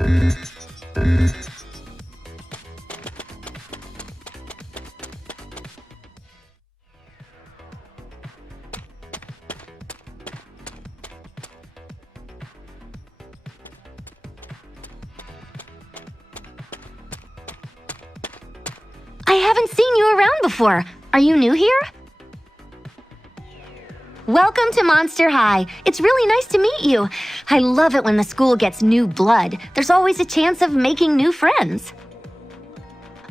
I haven't seen you around before. Are you new here? Welcome to Monster High. It's really nice to meet you. I love it when the school gets new blood. There's always a chance of making new friends.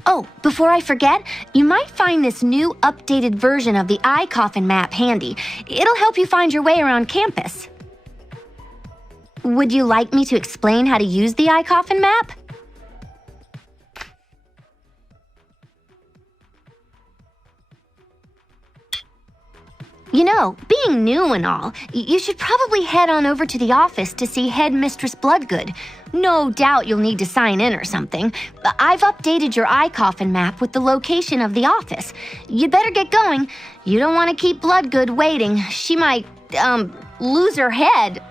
Oh, before I forget, you might find this new updated version of the eye coffin map handy. It'll help you find your way around campus. Would you like me to explain how to use the eye coffin map? You know, being new and all, you should probably head on over to the office to see Headmistress Bloodgood. No doubt you'll need to sign in or something. I've updated your eye coffin map with the location of the office. You'd better get going. You don't want to keep Bloodgood waiting. She might, lose her head.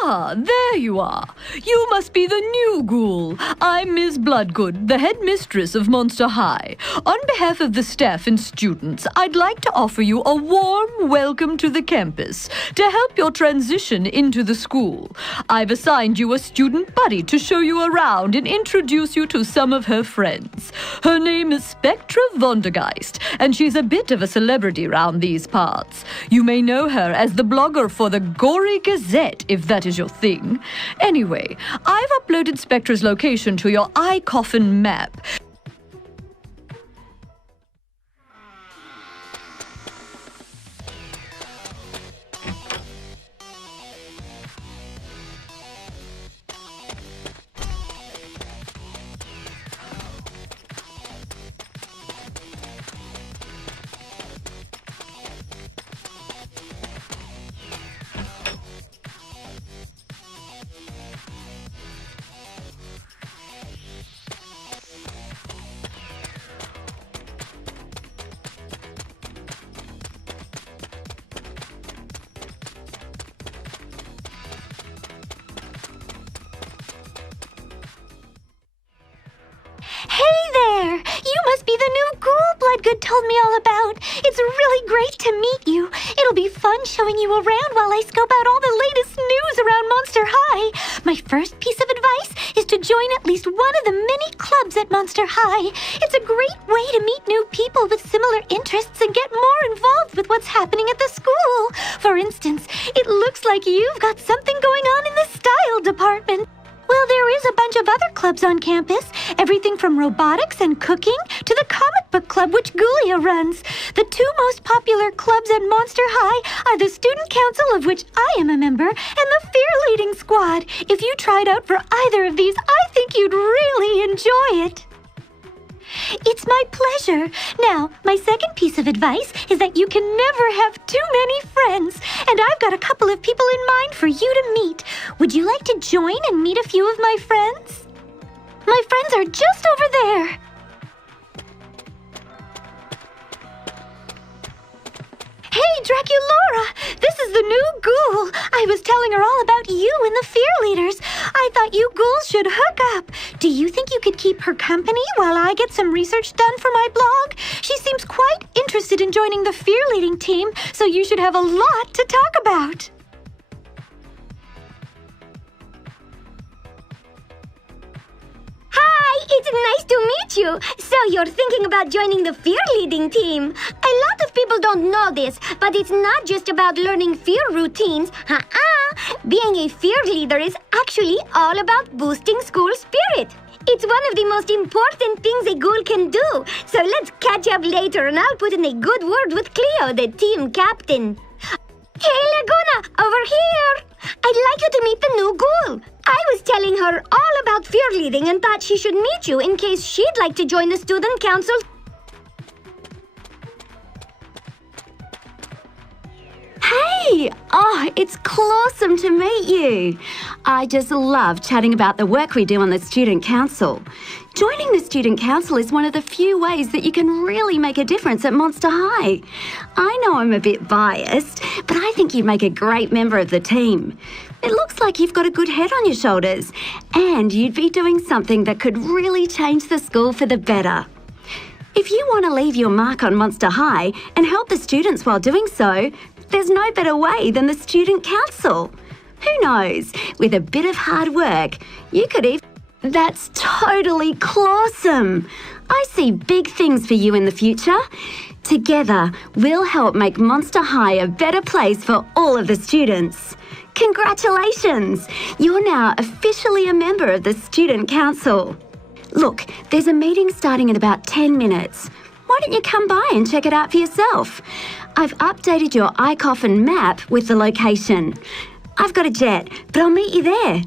Ah, there you are. You must be the new Ghoul. I'm Miss Bloodgood, the headmistress of Monster High. On behalf of the staff and students, I'd like to offer you a warm welcome to the campus to help your transition into the school. I've assigned you a student buddy to show you around and introduce you to some of her friends. Her name is Spectra Vondergeist, and she's a bit of a celebrity around these parts. You may know her as the blogger for the Gory Gazette, if that is your thing. Anyway, I've uploaded Spectra's location to your eye coffin map. Hey there! You must be the new Ghoul Bloodgood told me all about. It's really great to meet you. It'll be fun showing you around while I scope out all the latest news around Monster High. My first piece of advice is to join at least one of the many clubs at Monster High. It's a great way to meet new people with similar interests and get more involved with what's happening at the school. For instance, it looks like you've got something going on in the style department. Well, there is a bunch of other clubs on campus, everything from robotics and cooking to the comic book club which Ghoulia runs. The two most popular clubs at Monster High are the Student Council, of which I am a member, and the Fear Leading Squad. If you tried out for either of these, I think you'd really enjoy it. It's my pleasure. Now, my second piece of advice is that you can never have too many friends, and I've got a couple of people in mind for you to meet. Would you like to join and meet a few of my friends? My friends are just over there. Hey, Draculaura! This is the new Ghoul. I was telling her all about you and the Fear Leaders. I thought you ghouls should hook up. Do you think you could keep her company while I get some research done for my blog? She seems quite interested in joining the fear leading team, so you should have a lot to talk about. Hi, it's nice to meet you. So you're thinking about joining the fear leading team. A lot of people don't know this, but it's not just about learning fear routines. Being a fear leader is actually all about boosting school spirit. It's one of the most important things a ghoul can do. So let's catch up later and I'll put in a good word with Cleo, the team captain. Hey, Laguna, over here! I'd like you to meet the new ghoul. I was telling her all about fear leading and thought she should meet you in case she'd like to join the student council. Hey! Oh, it's awesome to meet you. I just love chatting about the work we do on the student council. Joining the student council is one of the few ways that you can really make a difference at Monster High. I know I'm a bit biased, but I think you'd make a great member of the team. It looks like you've got a good head on your shoulders, and you'd be doing something that could really change the school for the better. If you want to leave your mark on Monster High and help the students while doing so, there's no better way than the student council. Who knows, with a bit of hard work, you could even... That's totally clawsome. I see big things for you in the future. Together, we'll help make Monster High a better place for all of the students. Congratulations! You're now officially a member of the student council. Look, there's a meeting starting in about 10 minutes. Why don't you come by and check it out for yourself? I've updated your iCoffin map with the location. I've got a jet, but I'll meet you there.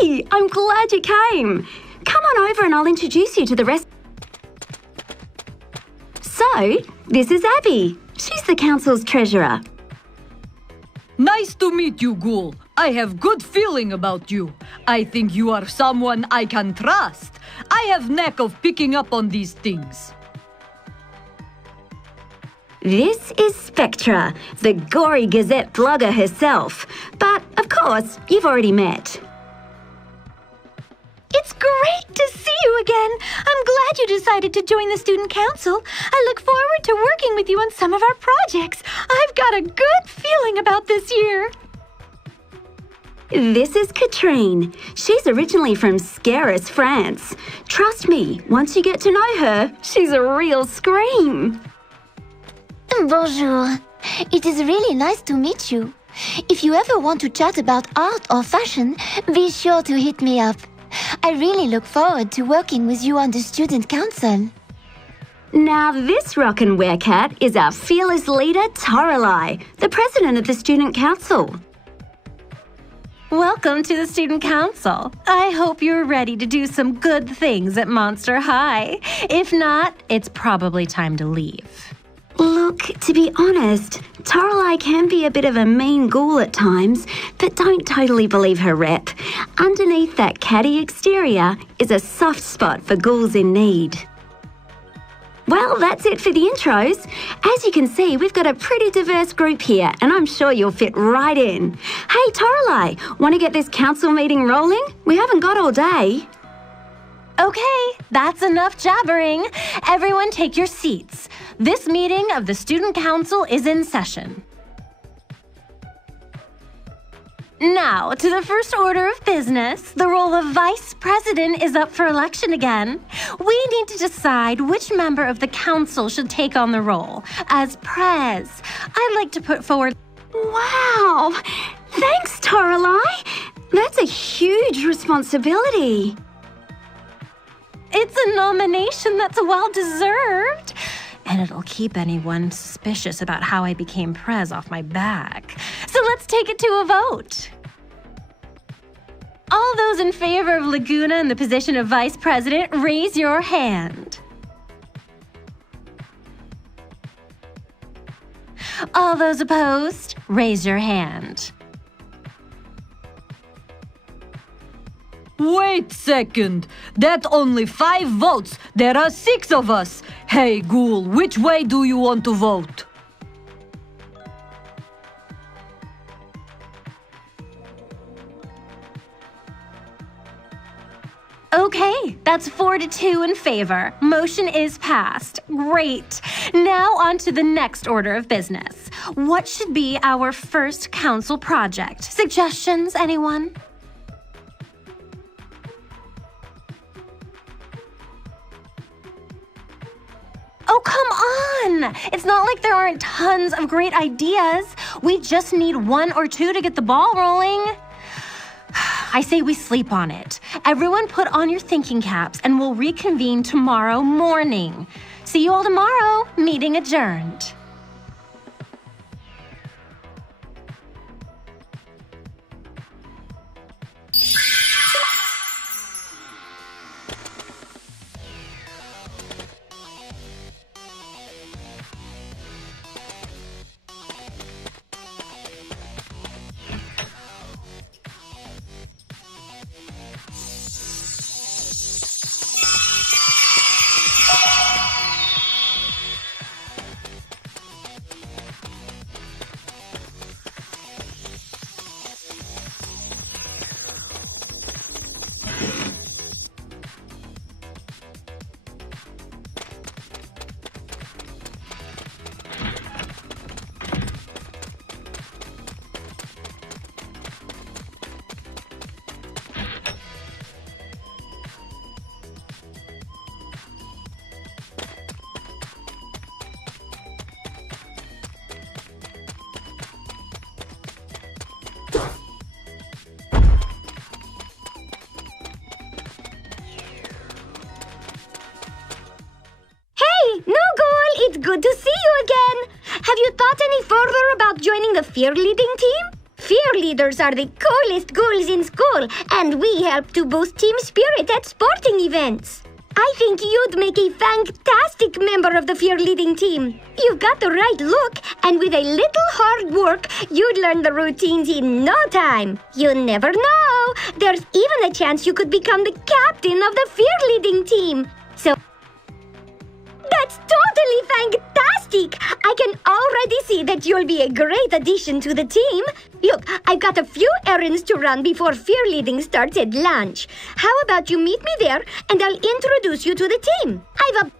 Hey, I'm glad you came. Come on over and I'll introduce you to the rest. So, this is Abby. She's the council's treasurer. Nice to meet you, Ghoul. I have good feeling about you. I think you are someone I can trust. I have knack of picking up on these things. This is Spectra, the gory Gazette blogger herself. But, of course, you've already met. It's great to see you again. I'm glad you decided to join the student council. I look forward to working with you on some of our projects. I've got a good feeling about this year. This is Katrine. She's originally from Scaris, France. Trust me, once you get to know her, she's a real scream. Bonjour. It is really nice to meet you. If you ever want to chat about art or fashion, be sure to hit me up. I really look forward to working with you on the student council. Now this rockin' werecat is our fearless leader, Toralei, the president of the student council. Welcome to the student council. I hope you're ready to do some good things at Monster High. If not, it's probably time to leave. Look, to be honest, Toralei can be a bit of a mean ghoul at times, but don't totally believe her rep. Underneath that catty exterior is a soft spot for ghouls in need. Well, that's it for the intros. As you can see, we've got a pretty diverse group here, and I'm sure you'll fit right in. Hey, Toralei, want to get this council meeting rolling? We haven't got all day. Okay, that's enough jabbering. Everyone take your seats. This meeting of the Student Council is in session. Now, to the first order of business, the role of Vice President is up for election again. We need to decide which member of the council should take on the role. As Prez, I'd like to put forward... Wow! Thanks, Toralei. That's a huge responsibility. It's a nomination that's well-deserved. And it'll keep anyone suspicious about how I became Prez off my back. So let's take it to a vote. All those in favor of Laguna in the position of Vice President, raise your hand. All those opposed, raise your hand. Wait a second. That's only 5 votes. There are 6 of us. Hey, Ghoul, which way do you want to vote? Okay, that's 4-2 in favor. Motion is passed. Great. Now on to the next order of business. What should be our first council project? Suggestions, anyone? Oh, come on! It's not like there aren't tons of great ideas. We just need 1 or 2 to get the ball rolling. I say we sleep on it. Everyone put on your thinking caps and we'll reconvene tomorrow morning. See you all tomorrow. Meeting adjourned. It's good to see you again. Have you thought any further about joining the fear leading team? Fear leaders are the coolest ghouls in school, and we help to boost team spirit at sporting events. I think you'd make a fantastic member of the fear leading team. You've got the right look, and with a little hard work, you'd learn the routines in no time. You never know. There's even a chance you could become the captain of the fear leading team. So that's totally fantastic! I can already see that you'll be a great addition to the team. Look, I've got a few errands to run before fear leading starts at lunch. How about you meet me there, and I'll introduce you to the team. I've a...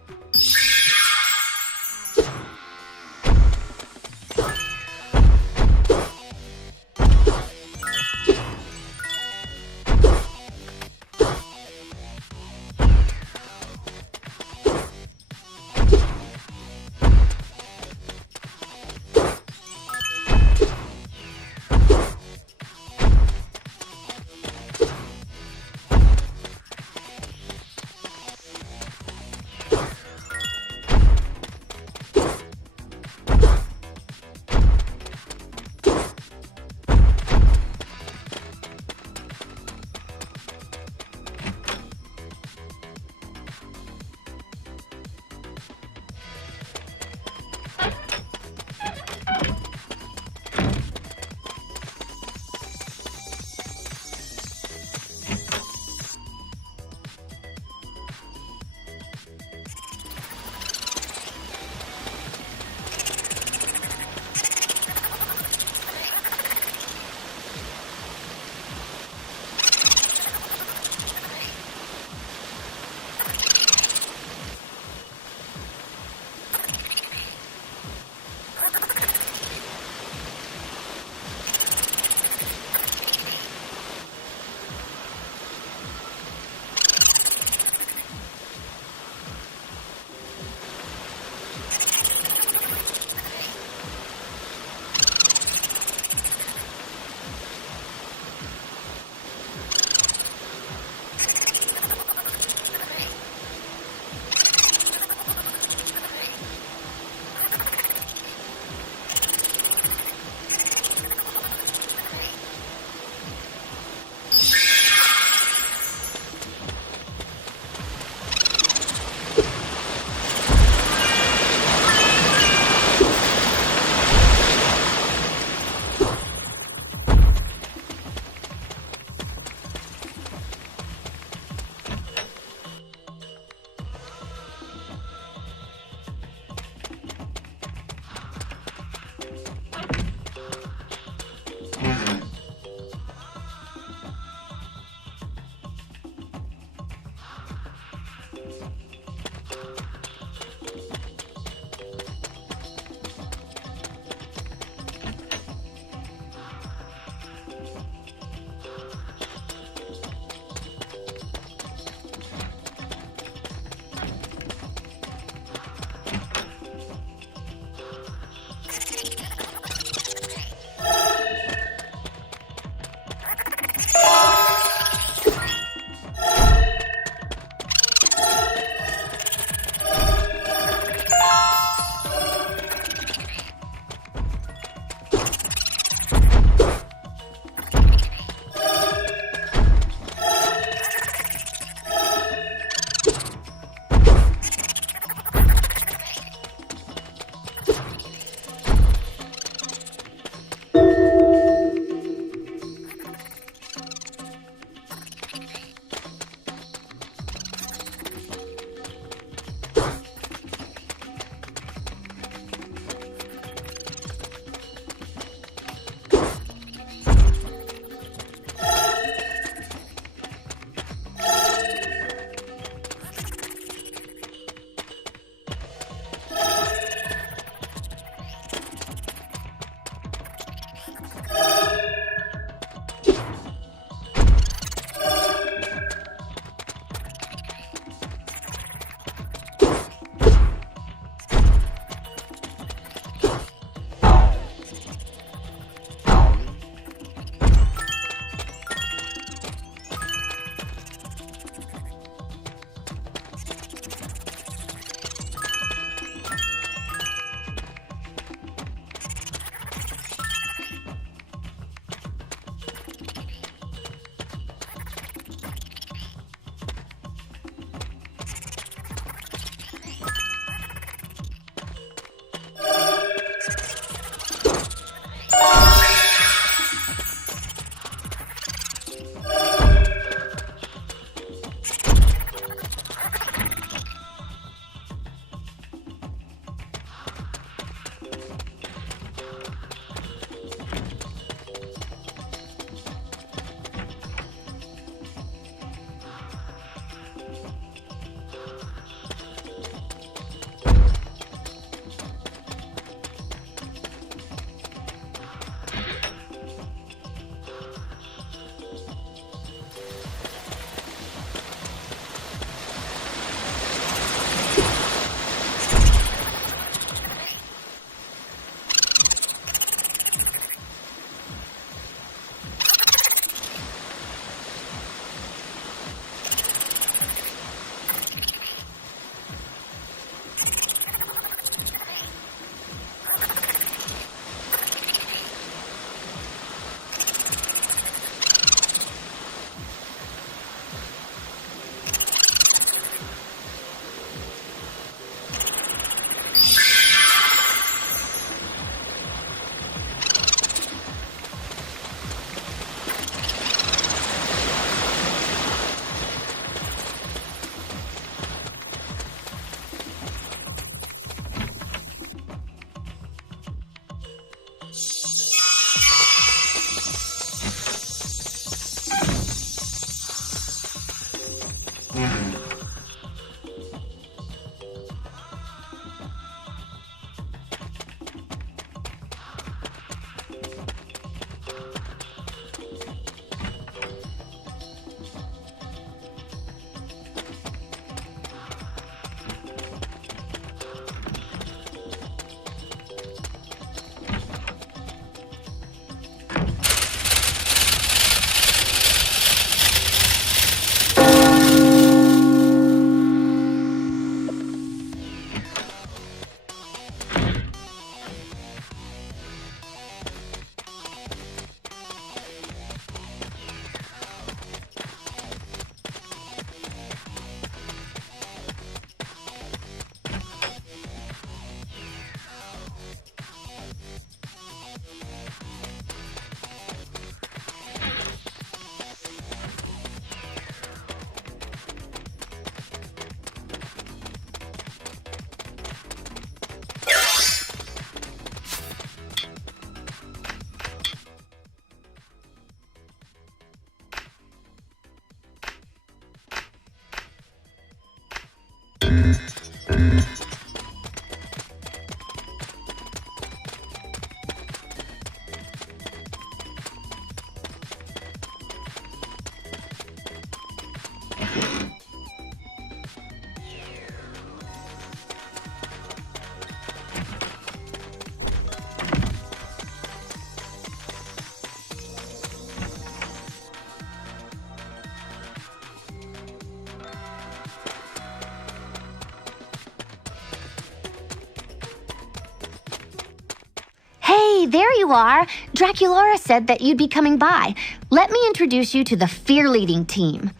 there you are. Draculaura said that you'd be coming by. Let me introduce you to the fear leading team.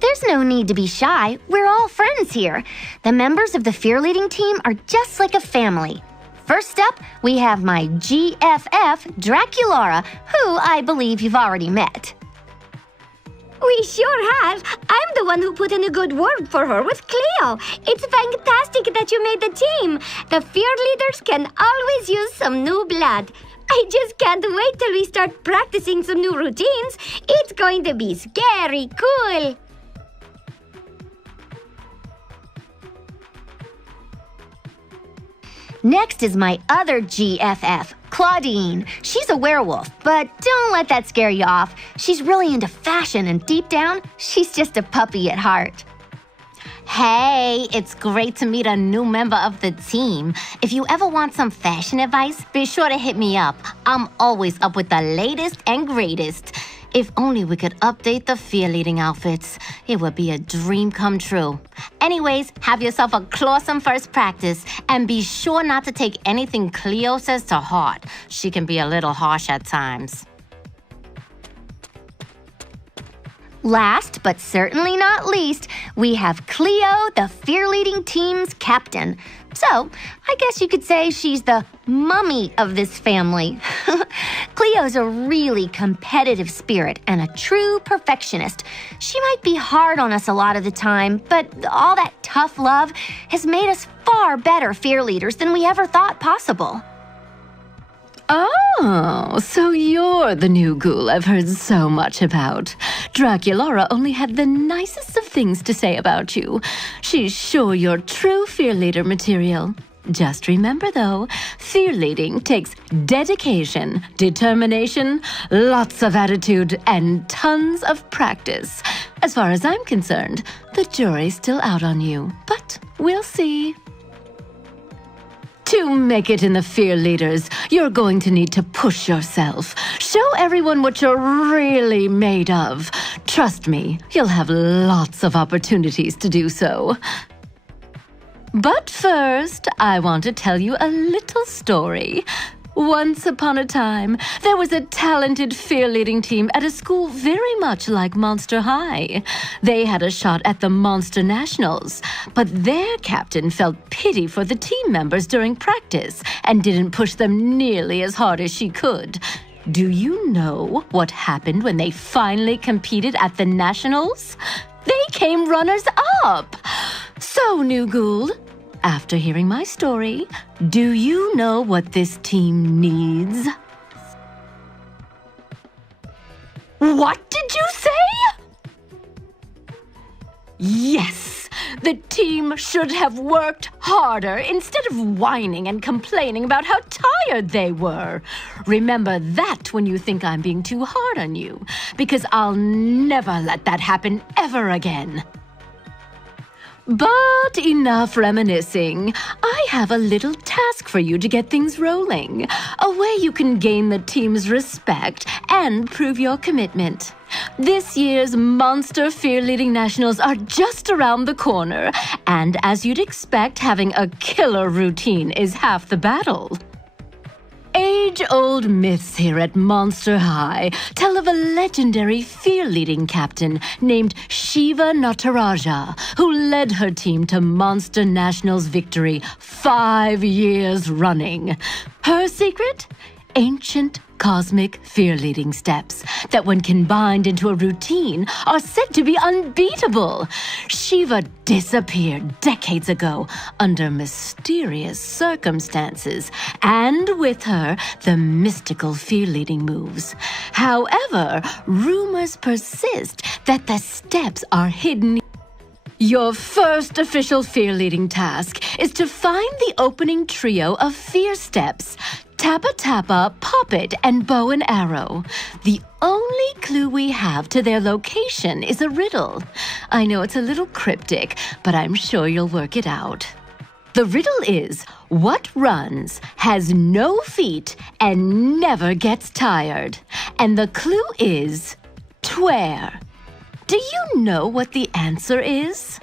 There's no need to be shy. We're all friends here. The members of the fear leading team are just like a family. First up, we have my GFF, Draculaura, who I believe you've already met. We sure have. I'm the one who put in a good word for her with Cleo. It's fantastic that you made the team. The fear leaders can always use some new blood. I just can't wait till we start practicing some new routines. It's going to be scary cool. Next is my other GFF, Claudine. She's a werewolf, but don't let that scare you off. She's really into fashion, and deep down, she's just a puppy at heart. Hey, it's great to meet a new member of the team. If you ever want some fashion advice, be sure to hit me up. I'm always up with the latest and greatest. If only we could update the fear-leading outfits. It would be a dream come true. Anyways, have yourself a clawsome first practice, and be sure not to take anything Cleo says to heart. She can be a little harsh at times. Last, but certainly not least, we have Cleo, the fear-leading team's captain. So, I guess you could say she's the mummy of this family. Cleo's a really competitive spirit and a true perfectionist. She might be hard on us a lot of the time, but all that tough love has made us far better fear leaders than we ever thought possible. Oh, so you're the new ghoul I've heard so much about. Draculaura only had the nicest of things to say about you. She's sure you're true fear leader material. Just remember, though, fear leading takes dedication, determination, lots of attitude, and tons of practice. As far as I'm concerned, the jury's still out on you, but we'll see. To make it in the fear leaders, you're going to need to push yourself. Show everyone what you're really made of. Trust me, you'll have lots of opportunities to do so. But first, I want to tell you a little story. Once upon a time, there was a talented fear-leading team at a school very much like Monster High. They had a shot at the Monster Nationals, but their captain felt pity for the team members during practice and didn't push them nearly as hard as she could. Do you know what happened when they finally competed at the Nationals? They came runners-up! So, new ghoul, after hearing my story, do you know what this team needs? What did you say? Yes, the team should have worked harder instead of whining and complaining about how tired they were. Remember that when you think I'm being too hard on you, because I'll never let that happen ever again. But enough reminiscing. I have a little task for you to get things rolling. A way you can gain the team's respect and prove your commitment. This year's Monster Fear Leading Nationals are just around the corner, and as you'd expect, having a killer routine is half the battle. Age-old myths here at Monster High tell of a legendary fear-leading captain named Shiva Nataraja, who led her team to Monster Nationals victory 5 years running. Her secret? Ancient cosmic fear-leading steps that, when combined into a routine, are said to be unbeatable. Shiva disappeared decades ago under mysterious circumstances, and with her, the mystical fear-leading moves. However, rumors persist that the steps are hidden. Your first official fear-leading task is to find the opening trio of fear steps: Tappa Tappa, Pop It, and Bow and Arrow. The only clue we have to their location is a riddle. I know it's a little cryptic, but I'm sure you'll work it out. The riddle is, what runs, has no feet, and never gets tired? And the clue is, tware. Do you know what the answer is?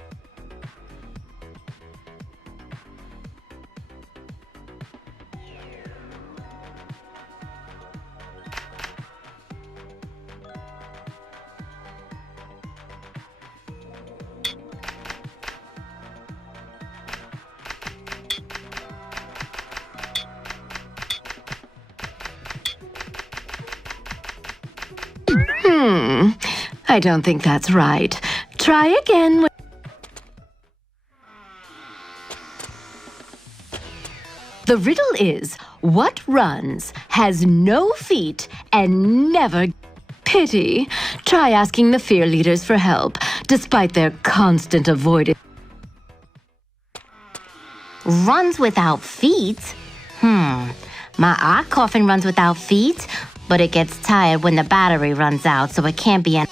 I don't think that's right. Try again. The riddle is, what runs, has no feet, and never... Pity. Try asking the fear leaders for help, despite their constant avoidance. Runs without feet? My arc often runs without feet, but it gets tired when the battery runs out, so it can't be an...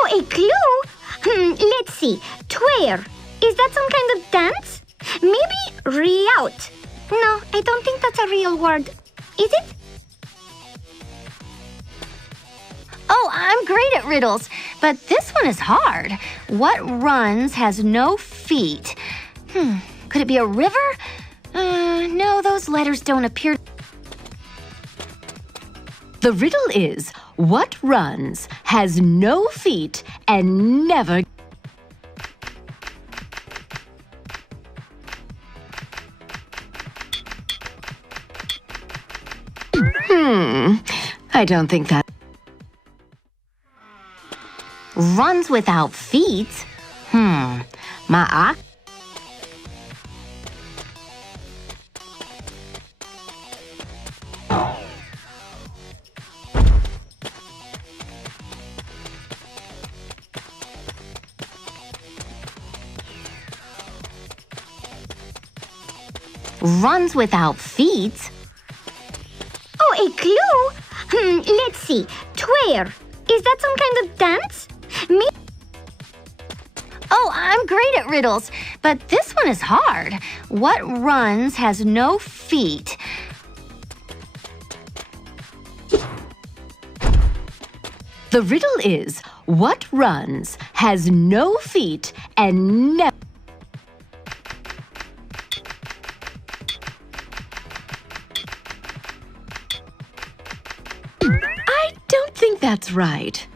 Oh, a clue? Let's see. Twere. Is that some kind of dance? Maybe reout. No, I don't think that's a real word. Is it? Oh, I'm great at riddles, but this one is hard. What runs has no feet? Could it be a river? No, those letters don't appear. The riddle is, what runs, has no feet, and never... I don't think that... Runs without feet? My arc... Runs without feet? Oh, a clue? Let's see. Twere. Is that some kind of dance? Oh, I'm great at riddles, but this one is hard. What runs has no feet? The riddle is, what runs, has no feet, and never... I don't think that's right.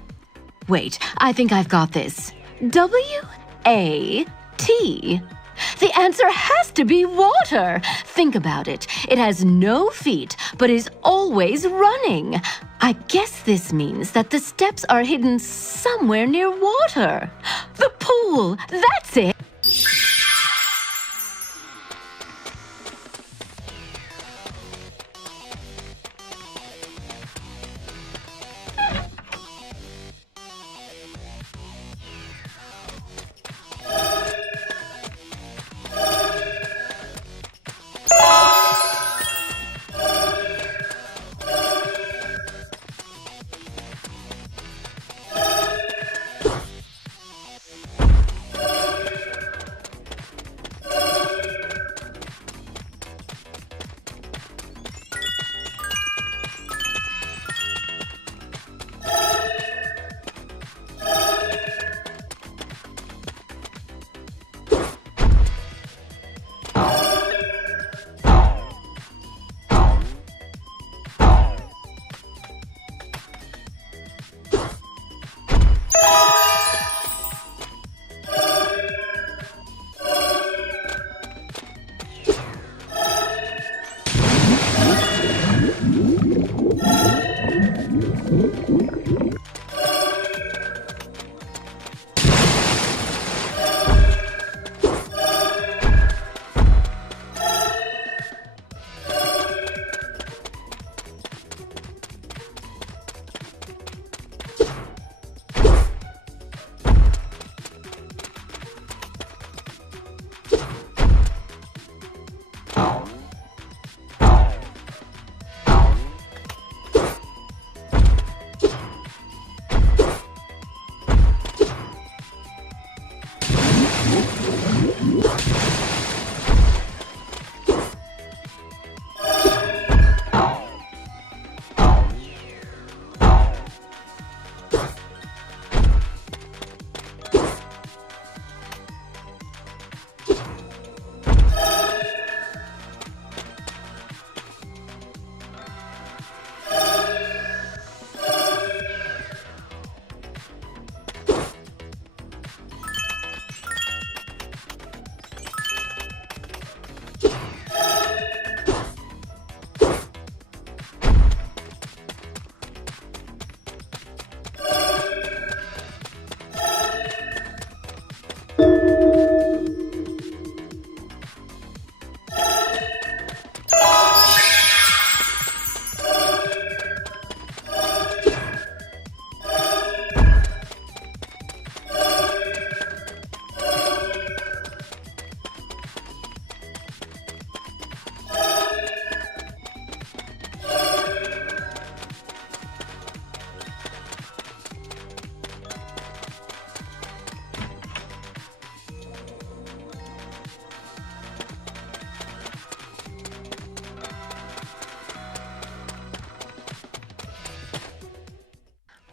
Wait, I think I've got this. W-A-T. The answer has to be water. Think about it. It has no feet, but is always running. I guess this means that the steps are hidden somewhere near water. The pool, that's it.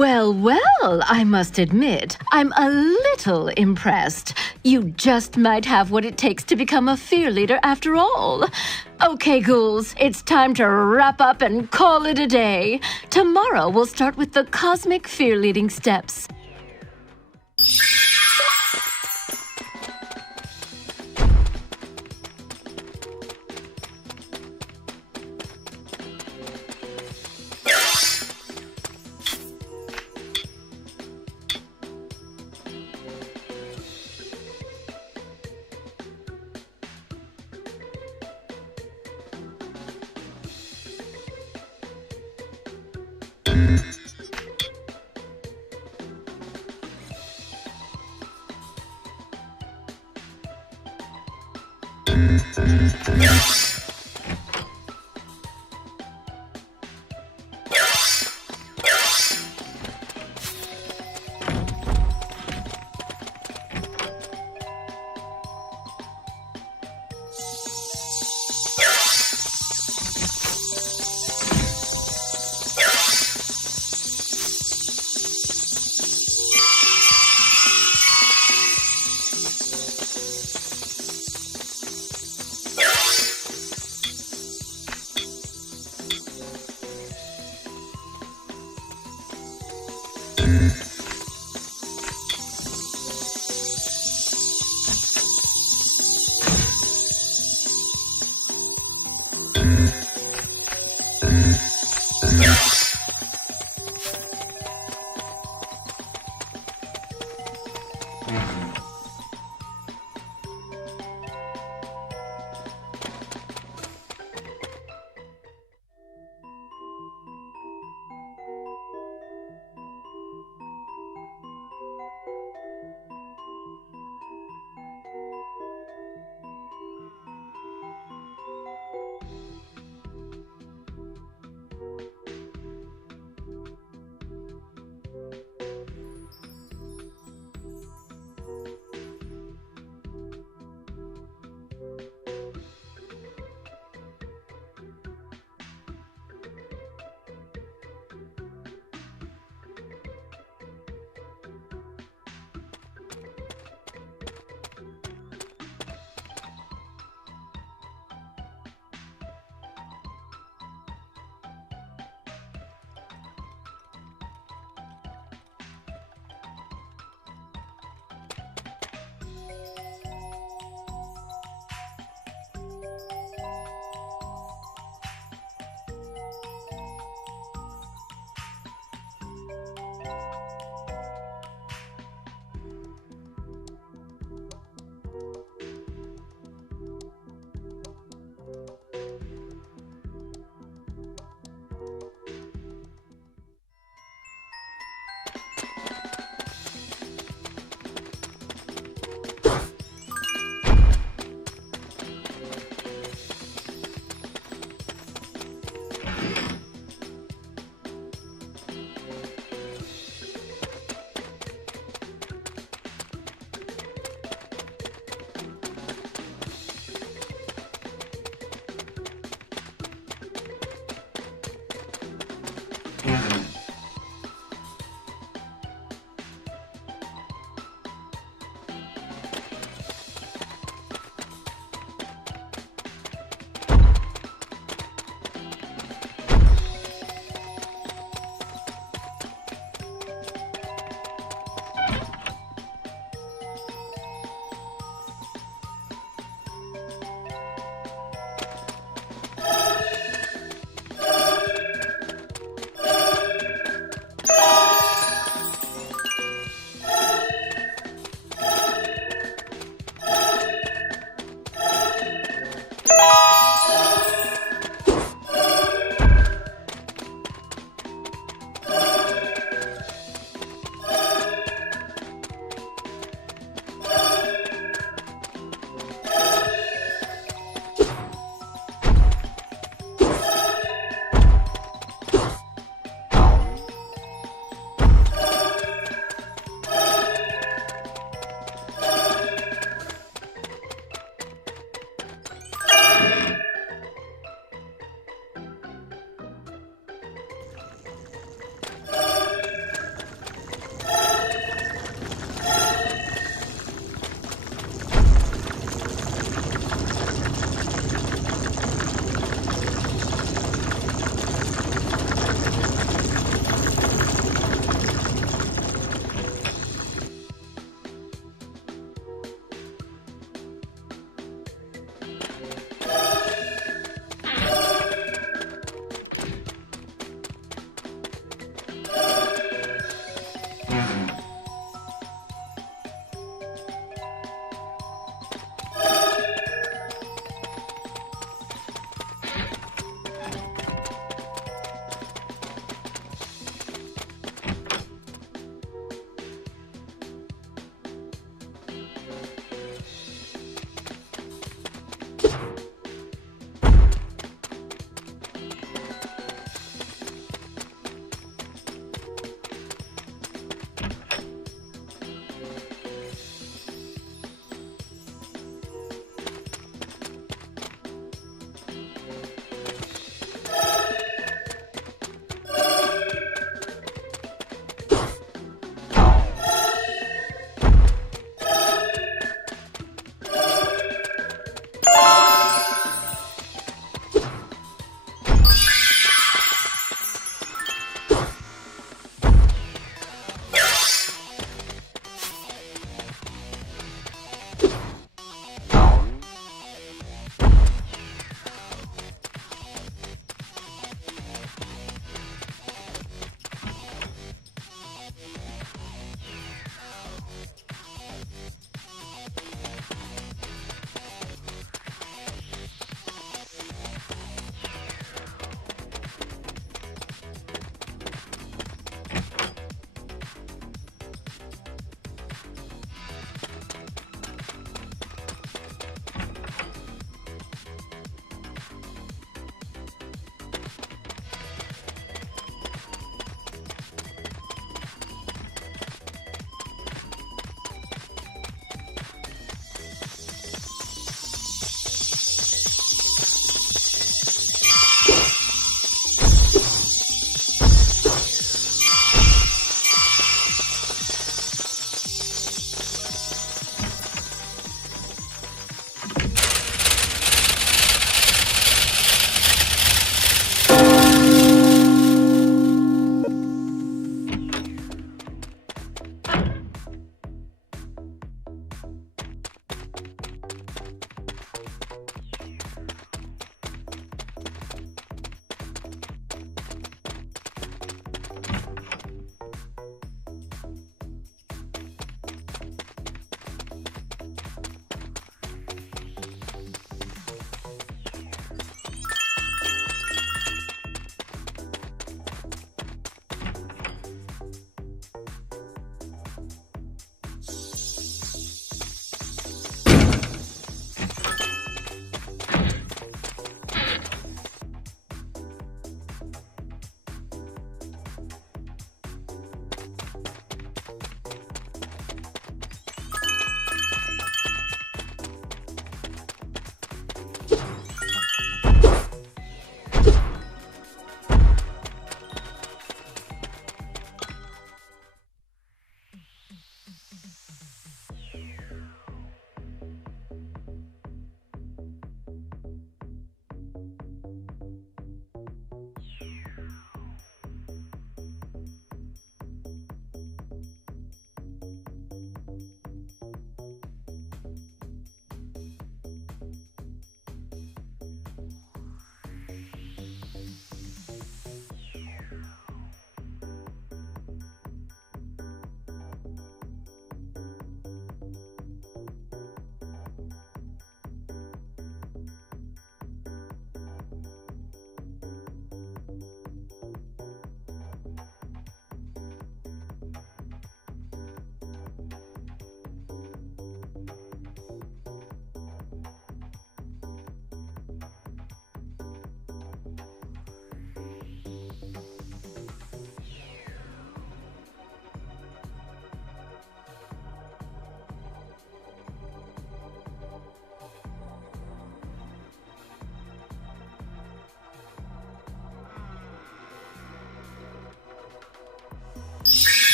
Well, well, I must admit, I'm a little impressed. You just might have what it takes to become a fear leader after all. Okay, ghouls, it's time to wrap up and call it a day. Tomorrow we'll start with the cosmic fear leading steps.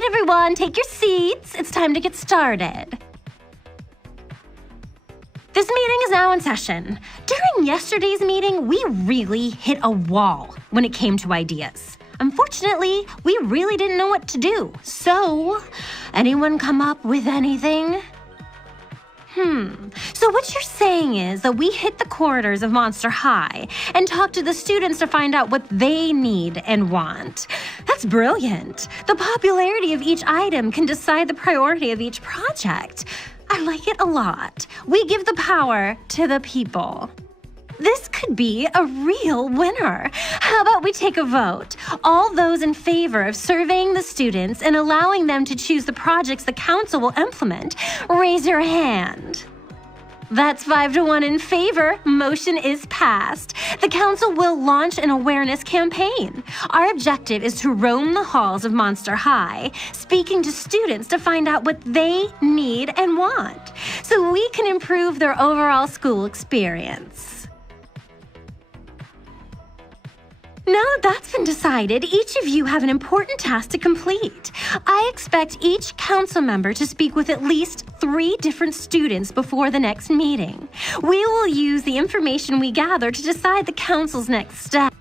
right, everyone, take your seats. It's time to get started. This meeting is now in session. During yesterday's meeting, we really hit a wall when it came to ideas. Unfortunately, we really didn't know what to do. So, anyone come up with anything? So what you're saying is that we hit the corridors of Monster High and talk to the students to find out what they need and want. That's brilliant. The popularity of each item can decide the priority of each project. I like it a lot. We give the power to the people. This could be a real winner. How about we take a vote? All those in favor of surveying the students and allowing them to choose the projects the council will implement, raise your hand. That's 5-1 in favor. Motion is passed. The council will launch an awareness campaign. Our objective is to roam the halls of Monster High, speaking to students to find out what they need and want, so we can improve their overall school experience. Now that that's been decided, each of you have an important task to complete. I expect each council member to speak with at least 3 different students before the next meeting. We will use the information we gather to decide the council's next step.